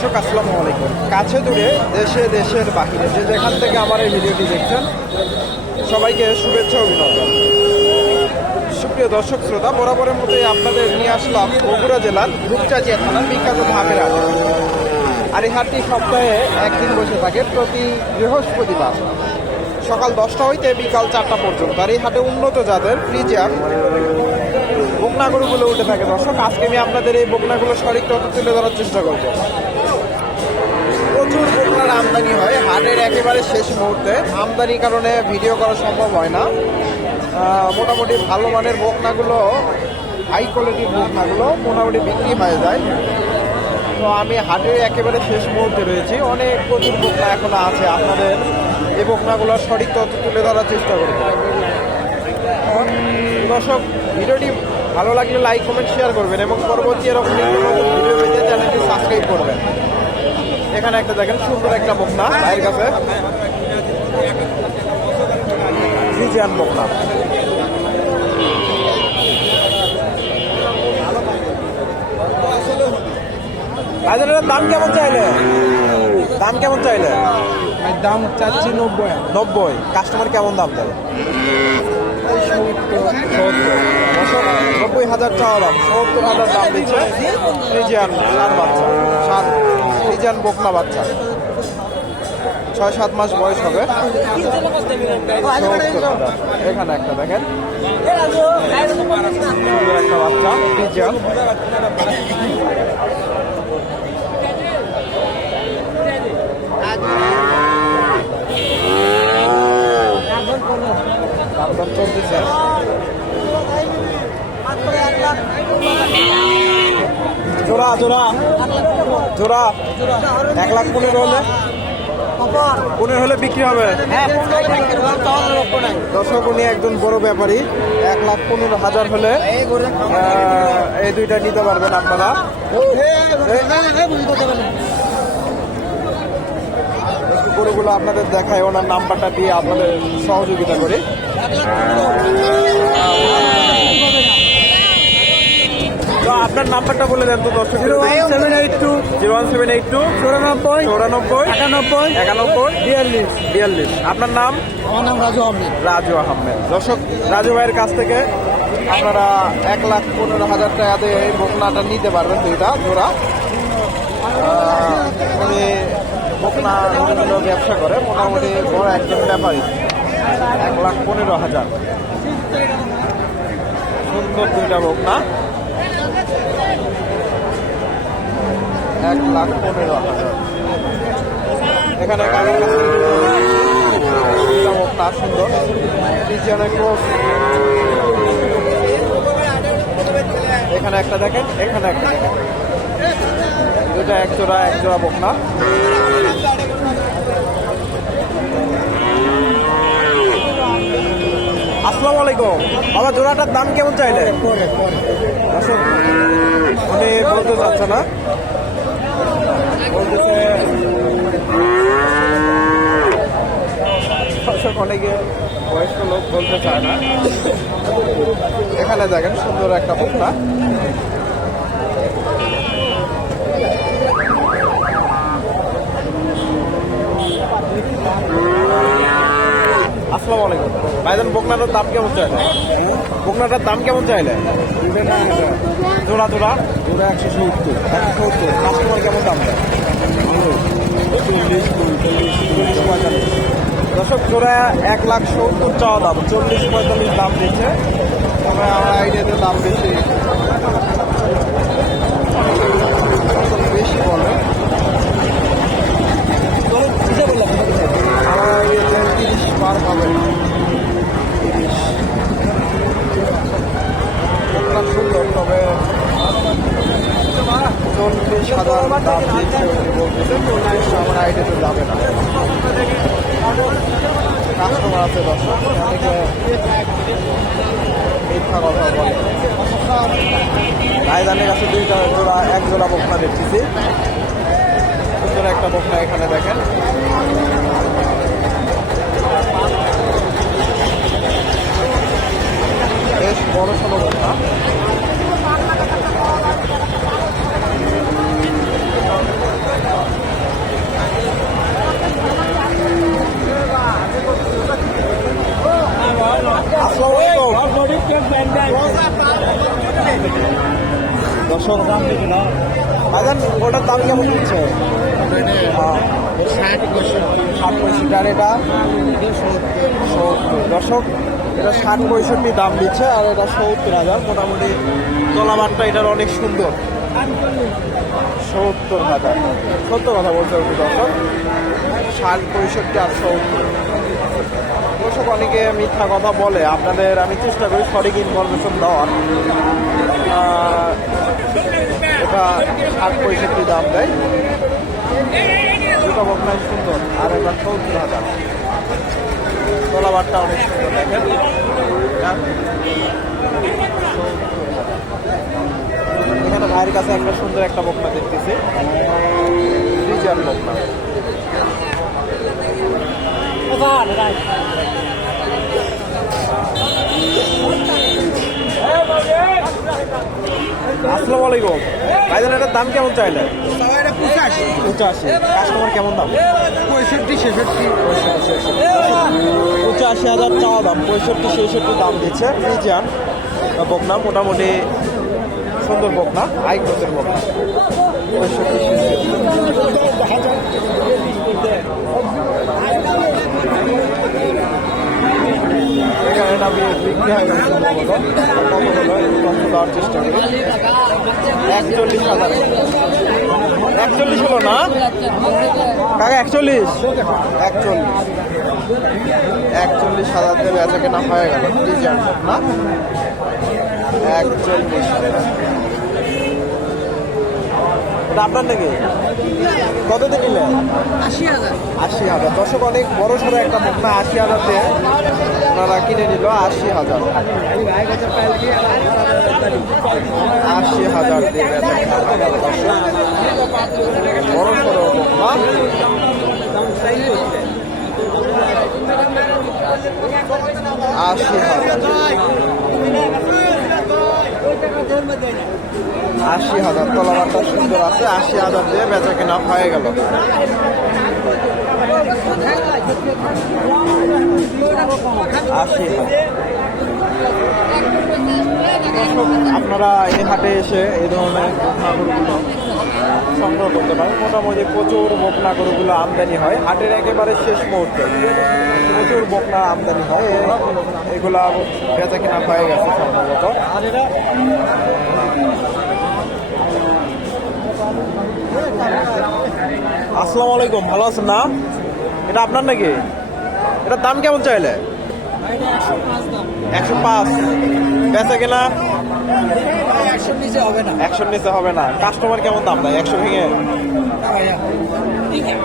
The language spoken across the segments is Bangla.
দর্শক, আসসালামু আলাইকুম। কাছে দূরে দেশে দেশের বাহিরে যে যেখান থেকে আমার এই ভিডিওটি দেখছেন, সবাইকে শুভেচ্ছা অভিনন্দন। সুপ্রিয় দর্শক, শ্রোতা, বরাবরের মতোই আপনাদের নিয়ে আসলাম বগুড়া জেলার রূপচাচিয়া থানার বিখ্যাত ধাপের আর এই হাটটি সপ্তাহে একদিন বসে থাকে প্রতি বৃহস্পতিবার। সকাল দশটা হইতে বিকাল চারটা পর্যন্ত। আর এই হাটে উন্নত জাতের ফ্রিজিয়াম বকনাগুলো উঠে থাকে। দর্শক, আজকে আমি আপনাদের এই বকনাগুলো সঠিক তথ্য তুলে ধরার চেষ্টা করব। প্রচুর বকনার আমদানি হয়, হাটের একেবারে শেষ মুহূর্তে। আমদানির কারণে ভিডিও করা সম্ভব হয় না। মোটামুটি ভালো মানের বকনাগুলো হাই কোয়ালিটির বকনাগুলো মোটামুটি বিক্রি হয়ে যায়। তো আমি হাটের একেবারে শেষ মুহূর্তে রয়েছি। অনেক প্রচুর বকনা এখনও আছে। আপনাদের এই বকনাগুলোর সঠিক তথ্য তুলে ধরার চেষ্টা করব। দর্শক, ভিডিওটি ভালো লাগলে লাইক কমেন্ট শেয়ার করবেন এবং পরবর্তী এরকম ভিডিও পেতে চ্যানেলটি সাবস্ক্রাইব করবেন। এখানে একটা দেখেন সুন্দর একটা বকনা ভাইয়ের কাছে। ফ্রিজিয়ান বকনা। ভাইদের দাম কেমন চাইলে? দাম কেমন চাইলে? দাম চাচ্ছি নব্বই। নব্বই। কাস্টমার কেমন দাম দেবে নব্বই হাজার চাওয়া দাম সত্তর হাজার দাম দিচ্ছে। ফ্রিজিয়ান সার বাচ্চা। সার ফ্রিজিয়ান বকনা বাচ্চা। ছয় সাত মাস বয়স হবে। এখানে একটা দেখেন। একটা বাচ্চা দাম চলতেছে। জোড়া জোড়া জোড়া এক লাখ পনেরো হলে? পনেরো হলে বিক্রি হবে? দর্শক, উনি একজন বড় ব্যাপারী। এক লাখ পনেরো হাজার হলে এই দুইটা নিতে পারবেন আপনারা। গরুগুলো আপনাদের দেখায় ওনার নাম্বারটা দিয়ে আপনাদের সহযোগিতা করি। আপনার নাম্বারটা বলে দেন তো দর্শক zero seven eight two zero one seven eight two চৌরানব্বই চৌরানব্বই একানব্বই একানব্বই বিয়াল্লিশ বিয়াল্লিশ। আপনার নাম? আমার নাম রাজু আহমেদ। রাজু আহমেদ। দর্শক রাজু ভাইয়ের কাছ থেকে আপনারা এক লাখ পনেরো হাজার টাকা দিয়ে এই বকনাটা নিতে পারবেন দুইটা জোড়া। উনি বকনা বিভিন্ন ব্যবসা করে মোটামুটি বড় একজন ব্যাপারী। এক লাখ পনেরো হাজার। সুন্দর দুইটা বকনা। এক লাখ পনেরো হাজার। এখানে বকনা সুন্দর। পিছনে এখানে একটা দেখেন এখানে একটা দেখেন। দুটা এক জোড়া এক জোড়া বকনা। আসসালামু আলাইকুম। বাবা জোড়াটার দাম কেমন চাইলে আসুন। উনি বলতে চাচ্ছে না। বলতেছে অনেকে বয়স্ক লোক বলতে চায় না। এখানে দেখেন, সুন্দর একটা বকনা আসসালামু আলাইকুম। ভাইজান, বকনাটার দাম কেমন চাইলে বকনাটার দাম কেমন চাইলে? একশো কাস্টমার কেমন দাম দর্শক, জোড়া এক লাখ সত্তর চাওয়া দাম, চল্লিশ পঁয়তাল্লিশ দাম দিচ্ছে। আমরা আমার আইডিয়াতে দাম বেশি ভাইজানের কাছে দুইটা জোড়া এক জোড়া বকনা দেখতেছি একটা বকনা এখানে দেখেন। বেশ বড় সড়ো বকনা। দর্শক বাজান ওটার দাম কেমন দিচ্ছে ষাট পঁয়ষট্টি আর এটা সত্তর। দর্শক, এটা ষাট পঁয়ষট্টি দাম দিচ্ছে, আর এটা সত্তর হাজার। মোটামুটি তলাবারটা এটার অনেক সুন্দর। সত্তর হাজার। সত্য কথা বলতে হবে দর্শক। ষাট, পঁয়ষট্টি আর সত্তর। দর্শক, অনেকে মিথ্যা কথা বলে। আপনাদের আমি চেষ্টা করি সঠিক ইনফরমেশন দেওয়ার। এটা ষাট, পঁয়ষট্টি দাম দেয়। দুটো বকনাই সুন্দর। আর এবার সত্তর হাজার। তলাবারটা অনেক সুন্দর দেখেন। এখানে ভাইয়ের কাছে একটা সুন্দর একটা বকনা দেখতেছি। রিজার্ভ বকনা। আসসালামু আলাইকুম। ভাইজান এটার দাম কেমন চাইলে পঁচাশি। পঁচাশি কাস্টমার কেমন দাম? পঁয়ষট্টি ছেষট্টি। পঁচাশি হাজার চাওয়া দাম পঁয়ষট্টি ছেষট্টি দাম দিচ্ছে। বকনা মোটামুটি সুন্দর বকনা হাই গ্রোথের বকনা বি- বিক্রি হয়ে একচল্লিশ একচল্লিশ হলো না? কাকা, একচল্লিশ? একচল্লিশ। একচল্লিশ হাজার দেবে বেচা কেনা হয়ে গেল। না? এটা আপনার নাকি? কত নিলেন আশি হাজার। আশি হাজার। দর্শক অনেক বড় সড়ো একটা বকনা আশি হাজার দিয়ে ওনারা কিনে নিল আশি হাজার। আশি হাজার দিয়ে বড় সড়ো আশি হাজার। আশি হাজার, তলাবারটা সুন্দর আছে, আশি হাজার দিয়ে বেচা কেনা হয়ে গেল। আশি আপনারা এই হাটে এসে এই ধরনের সংগ্রহ করতে পারেন। মোটামুটি প্রচুর বকনা গরুগুলো আমদানি হয়। হাটের একেবারে শেষ মুহূর্তে। প্রচুর বকনা আমদানি হয়। এগুলা বেচা কেনা হয়ে গেছে সম্ভবত। আসসালামু আলাইকুম। ভালো আছেন না? এটা আপনার নাকি? এটার দাম কেমন চাইলে? একশো পাঁচ। বেচা কেনা? একশো নিচে হবে না একশোর নিচে হবে না। কাস্টমার কেমন দাম দেয় একশো ভেঙে?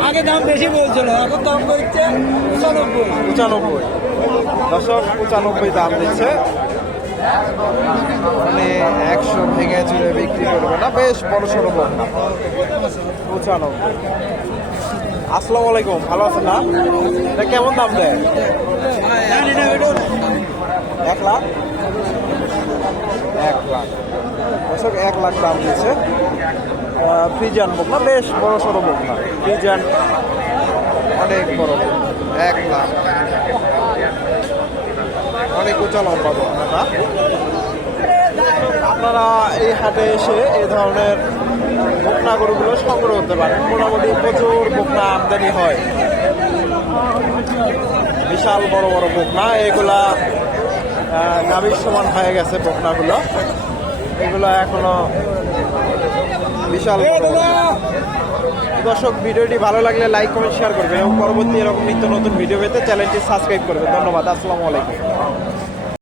আগে দাম বেশি বলছিল এখন দাম বলছে পঁচানব্বই। পঁচানব্বই। দশক পঁচানব্বই দাম দিচ্ছে। মানে একশো ভেঙে চুরে বিক্রি করবে না। বেশ বড় সড়ো বকনা পঁচানব্বই। আসসালামু আলাইকুম ভালো আছেন না? এটা কেমন দাম দেয়? এক লাখ। এক লাখ দর্শক এক লাখ দাম দিচ্ছে ফ্রিজান বকনা বেশ বড় সড়ো বকনা ফ্রিজান অনেক বড় এক লাখ অনেক উঁচা লম্বা বকনাটা আপনারা এই হাটে এসে এই ধরনের বকনা গরুগুলো সংগ্রহ করতে পারেন মোটামুটি প্রচুর বকনা আমদানি হয় বিশাল বড় বড় বকনা। এগুলা নাবির সমান হয়ে গেছে বকনাগুলো। এগুলো এখনও বিশাল। দর্শক, ভিডিওটি ভালো লাগলে লাইক, কমেন্ট শেয়ার করবেন এবং পরবর্তী এরকম নিত্য নতুন ভিডিও পেতে চ্যানেলটি সাবস্ক্রাইব করবে ধন্যবাদ, আসসালামু আলাইকুম।